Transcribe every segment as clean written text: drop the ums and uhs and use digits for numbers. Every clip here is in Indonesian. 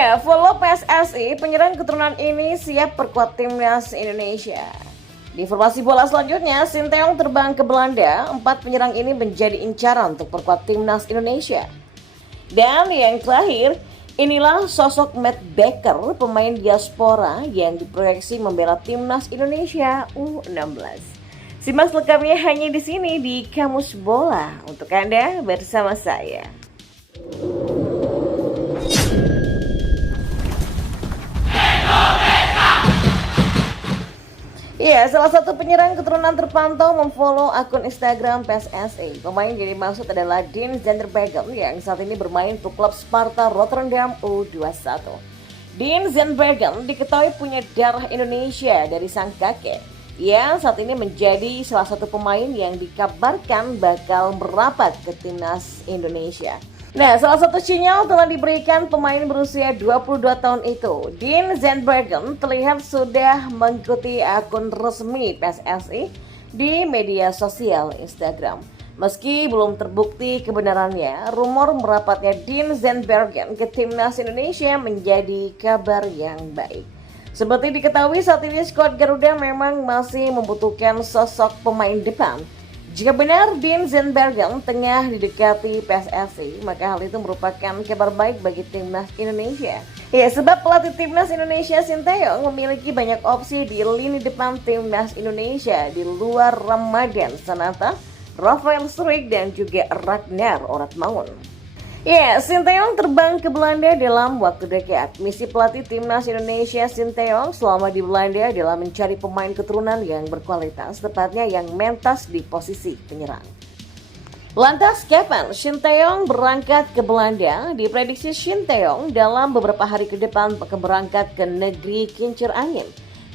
Ya, follow PSSI, penyerang keturunan ini siap perkuat timnas Indonesia. Di informasi bola selanjutnya, Sinteyong terbang ke Belanda. 4 penyerang ini menjadi incaran untuk perkuat timnas Indonesia. Dan yang terakhir, inilah sosok Matt Baker, pemain diaspora yang diproyeksi membela timnas Indonesia U16. Simak lengkapnya hanya di sini di Kamus Bola untuk Anda bersama saya. Ya, salah satu penyerang keturunan terpantau memfollow akun Instagram PSSI. Pemain yang dimaksud adalah Dean Zandbergen yang saat ini bermain untuk klub Sparta Rotterdam U21. Dean Zandbergen diketahui punya darah Indonesia dari sang kakek. Ia saat ini menjadi salah satu pemain yang dikabarkan bakal merapat ke timnas Indonesia. Nah, salah satu sinyal telah diberikan pemain berusia 22 tahun itu. Dean Zandbergen terlihat sudah mengikuti akun resmi PSSI di media sosial Instagram. Meski belum terbukti kebenarannya, rumor merapatnya Dean Zandbergen ke timnas Indonesia menjadi kabar yang baik. Seperti diketahui saat ini skuad Garuda memang masih membutuhkan sosok pemain depan. Jika benar Dean Zandbergen tengah didekati PSSI, maka hal itu merupakan kabar baik bagi timnas Indonesia. Ya, sebab pelatih timnas Indonesia Sinteyong memiliki banyak opsi di lini depan timnas Indonesia di luar Ramadan Sananta, Rafael Struijk dan juga Ragnar Oratmangun. Ya, Sinteyong terbang ke Belanda dalam waktu dekat. Misi pelatih timnas Indonesia Sinteyong selama di Belanda adalah mencari pemain keturunan yang berkualitas, tepatnya yang mentas di posisi penyerang. Lantas kapan Sinteyong berangkat ke Belanda? Diprediksi Sinteyong dalam beberapa hari ke depan akan berangkat ke negeri kincir angin.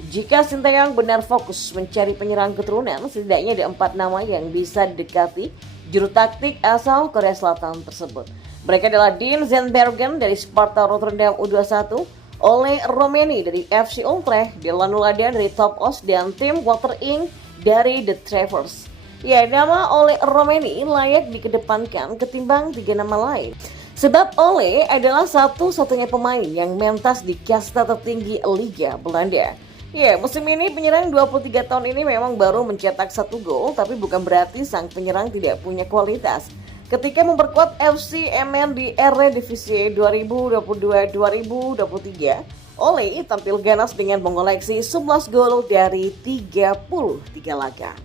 Jika Sinteyong benar fokus mencari penyerang keturunan, setidaknya ada 4 nama yang bisa didekati juru taktik asal Korea Selatan tersebut. Mereka adalah Dean Zandbergen dari Sparta Rotterdam U21, Ole Romeni dari FC Utrecht, Dylan Nuladan dari Top Os, dan Tim Walter Ing dari The Travers. Ya, nama Ole Romeni layak dikedepankan ketimbang 3 nama lain. Sebab Ole adalah satu-satunya pemain yang mentas di kasta tertinggi Liga Belanda. Ya, musim ini penyerang 23 tahun ini memang baru mencetak 1 gol, tapi bukan berarti sang penyerang tidak punya kualitas. Ketika memperkuat FC MN di Eredivisie 2022-2023, Ole tampil ganas dengan mengoleksi 11 gol dari 33 laga.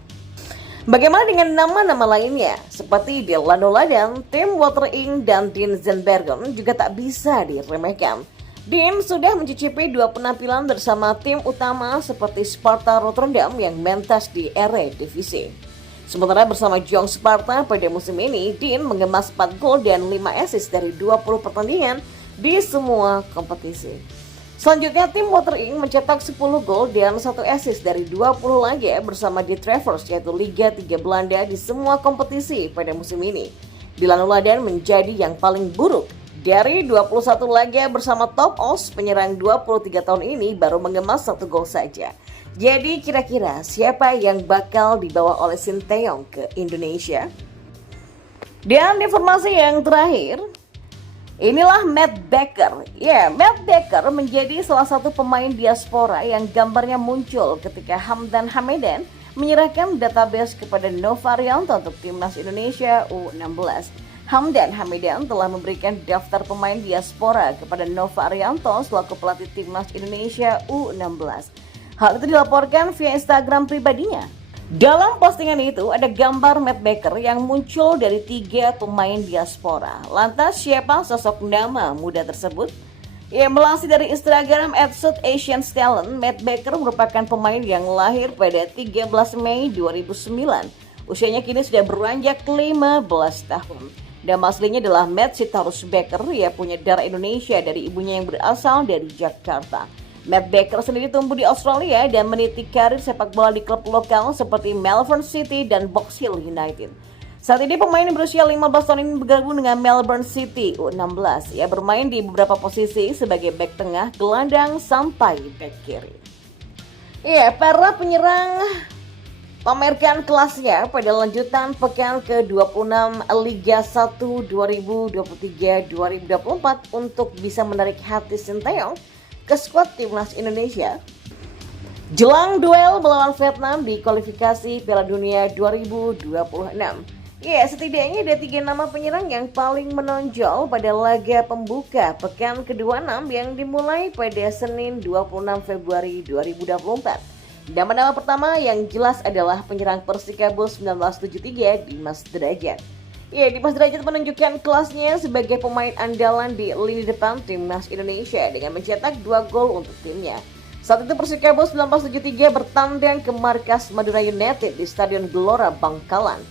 Bagaimana dengan nama-nama lainnya? Seperti Dylan Nuladan, Tim Walter Ing, dan Dean Zandbergen juga tak bisa diremehkan. Dean sudah mencicipi 2 penampilan bersama tim utama seperti Sparta Rotterdam yang mentas di Eredivisie. Sementara bersama Jong Sparta pada musim ini, Dean mengemas 4 gol dan 5 assist dari 20 pertandingan di semua kompetisi. Selanjutnya, tim Walter Ing mencetak 10 gol dan 1 assist dari 20 laga bersama The Travers, yaitu Liga 3 Belanda di semua kompetisi pada musim ini. Dylan Nuladan menjadi yang paling buruk. Dari 21 laga bersama Top Os, penyerang 23 tahun ini baru mengemas 1 gol saja. Jadi kira-kira siapa yang bakal dibawa oleh Sinteyong ke Indonesia? Dan informasi yang terakhir, inilah Matt Baker. Ya, Matt Baker menjadi salah satu pemain diaspora yang gambarnya muncul ketika Hamdan Hamidan menyerahkan database kepada Nova Arianto untuk timnas Indonesia U16. Hamdan Hamidan telah memberikan daftar pemain diaspora kepada Nova Arianto selaku pelatih timnas Indonesia U16. Hal itu dilaporkan via Instagram pribadinya. Dalam postingan itu ada gambar Matt Baker yang muncul dari 3 pemain diaspora. Lantas siapa sosok nama muda tersebut? Ya, melansir dari Instagram @SouthAsianTalent, Matt Baker merupakan pemain yang lahir pada 13 Mei 2009. Usianya kini sudah beranjak 15 tahun. Nama aslinya adalah Matt Sitarus Baker. Ia punya darah Indonesia dari ibunya yang berasal dari Jakarta. Matt Baker sendiri tumbuh di Australia dan meniti karir sepak bola di klub lokal seperti Melbourne City dan Box Hill United. Saat ini pemain berusia 15 tahun ini bergabung dengan Melbourne City U16. Ia bermain di beberapa posisi sebagai bek tengah, gelandang, sampai bek kiri. Para penyerang pamerkan kelasnya pada lanjutan pekan ke-26 Liga 1 2023-2024 untuk bisa menarik hati Sinteyong ke skuad timnas Indonesia jelang duel melawan Vietnam di kualifikasi Piala Dunia 2026. Ya, setidaknya ada 3 nama penyerang yang paling menonjol pada laga pembuka pekan ke-26 yang dimulai pada Senin 26 Februari 2024. Nama-nama pertama yang jelas adalah penyerang Persikabo 1973 Dimas Derajat. Ya, Dimas Derajat menunjukkan kelasnya sebagai pemain andalan di lini depan timnas Indonesia dengan mencetak 2 gol untuk timnya. Saat itu Persikabo 1973 bertandang ke markas Madura United di Stadion Gelora Bangkalan.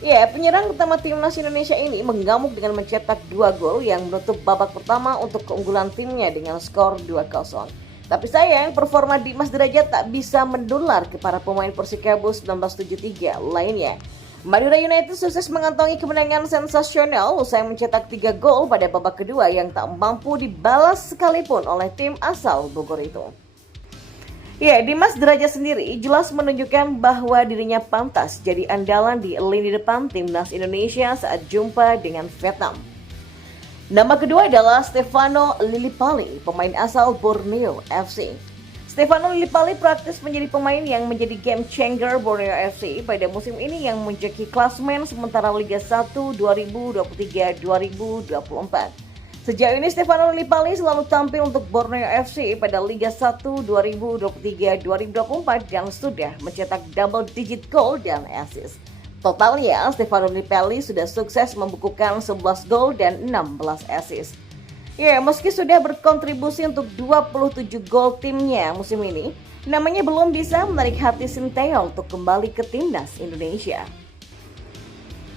Ya, penyerang utama timnas Indonesia ini mengamuk dengan mencetak 2 gol yang menutup babak pertama untuk keunggulan timnya dengan skor 2-0. Tapi sayang, performa Dimas Derajat tak bisa menular ke para pemain Persikabo 1973 lainnya. Madura United sukses mengantongi kemenangan sensasional usai mencetak 3 gol pada babak kedua yang tak mampu dibalas sekalipun oleh tim asal Bogor itu. Ya, Dimas Derajat sendiri jelas menunjukkan bahwa dirinya pantas jadi andalan di lini depan timnas Indonesia saat jumpa dengan Vietnam. Nama kedua adalah Stefano Lillipali, pemain asal Borneo FC. Stefano Lillipali praktis menjadi pemain yang menjadi game changer Borneo FC pada musim ini yang menjeki klasemen sementara Liga 1 2023-2024. Sejauh ini Stefano Lillipali selalu tampil untuk Borneo FC pada Liga 1 2023-2024 dan sudah mencetak double digit gol dan assist. Totalnya, Stefano Lillipali sudah sukses membukukan 11 gol dan 16 assist. Ya, meski sudah berkontribusi untuk 27 gol timnya musim ini, namanya belum bisa menarik hati Sinteyong untuk kembali ke timnas Indonesia.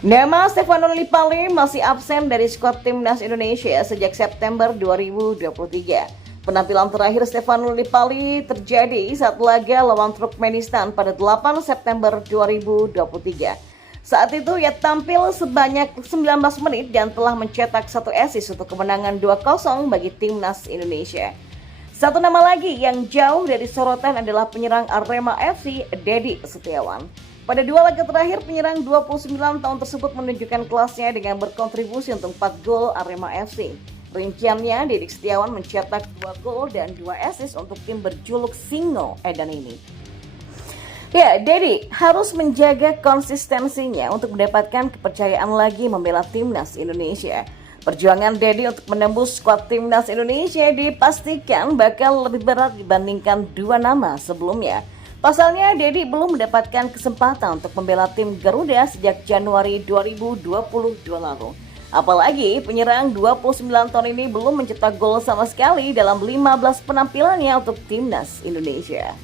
Nama Stefano Lillipali masih absen dari skuad timnas Indonesia sejak September 2023. Penampilan terakhir Stefano Lillipali terjadi saat laga lawan Turkmenistan pada 8 September 2023. Saat itu ia tampil sebanyak 19 menit dan telah mencetak 1 assist untuk kemenangan 2-0 bagi timnas Indonesia. Satu nama lagi yang jauh dari sorotan adalah penyerang Arema FC, Dedi Setiawan. Pada 2 laga terakhir, penyerang 29 tahun tersebut menunjukkan kelasnya dengan berkontribusi untuk 4 gol Arema FC. Rinciannya, Dedi Setiawan mencetak 2 gol dan 2 assist untuk tim berjuluk Singo Edan ini. Ya, Dedi harus menjaga konsistensinya untuk mendapatkan kepercayaan lagi membela timnas Indonesia. Perjuangan Dedi untuk menembus skuad timnas Indonesia dipastikan bakal lebih berat dibandingkan 2 nama sebelumnya. Pasalnya, Dedi belum mendapatkan kesempatan untuk membela tim Garuda sejak Januari 2022 lalu. Apalagi penyerang 29 tahun ini belum mencetak gol sama sekali dalam 15 penampilannya untuk timnas Indonesia.